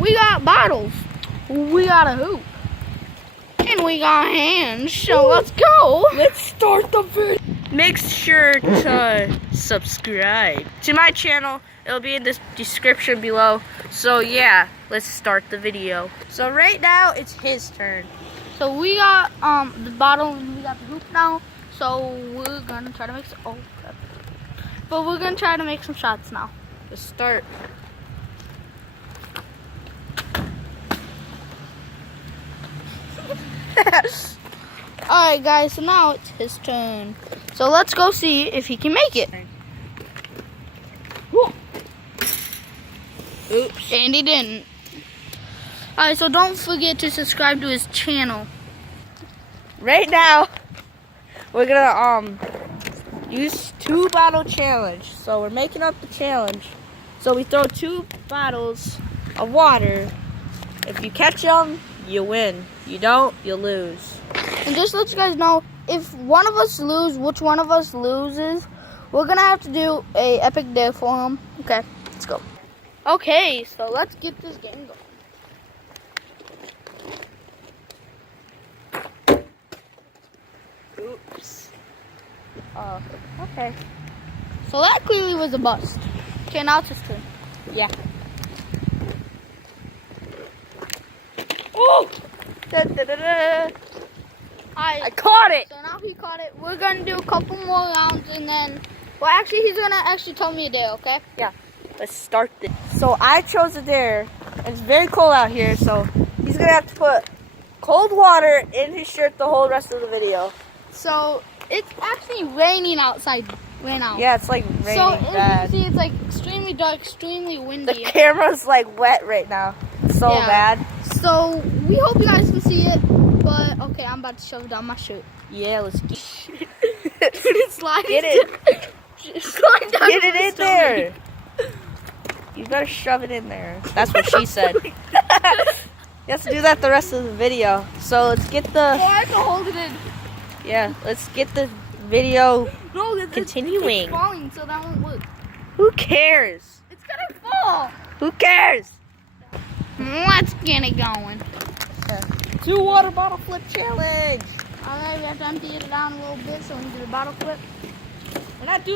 We got bottles. We got a hoop. And we got hands. So let's go. Let's start the video. Make sure to subscribe to my channel. It'll be in the description below. So yeah, let's start the video. So right now it's his turn. So we got the bottle and we got the hoop now. So we're gonna try to make some. Oh, crap. But we're gonna try to make some shots now. Let's start. Alright guys, so now it's his turn. So let's go see if he can make it. Oops. And he didn't. Alright, so don't forget to subscribe to his channel. Right now, we're gonna use 2 bottle challenge. So we're making up the challenge. So we throw 2 bottles of water. If you catch them, you win. You don't, you lose. And just to let you guys know, if one of us loses, which one of us loses, we're gonna have to do a epic day for him. Okay, let's go. Okay, so let's get this game going. Oops. Okay. So that clearly was a bust. Okay, now it's his turn. Yeah. Oh! Da, da, da, da. I caught it! So now he caught it. We're gonna do a couple more rounds and then, well, actually, he's gonna actually tell me a day, okay? Yeah. Let's start this. So I chose a dare. It's very cold out here, so he's gonna have to put cold water in his shirt the whole rest of the video. So it's actually raining outside right now. Yeah, it's like raining So as you bad. can see, it's like extremely dark, extremely The windy. camera's like wet right now. It's so Yeah. bad. So we hope you guys can see it. But okay, I'm about to shove it down my shirt. Yeah, let's get It's sliding. Get it. Slide down Get my it in stomach. there. You better shove it in there. That's what she said. You have to do that the rest of the video. So let's get Oh, the I have to hold it in. let's get the video No, it's continuing. It's falling, so that won't work. Who cares? It's gonna fall. Who cares? Let's get it going. 2 water bottle flip challenge. Alright, we have to empty it down a little bit so we can do the bottle flip. We're not doing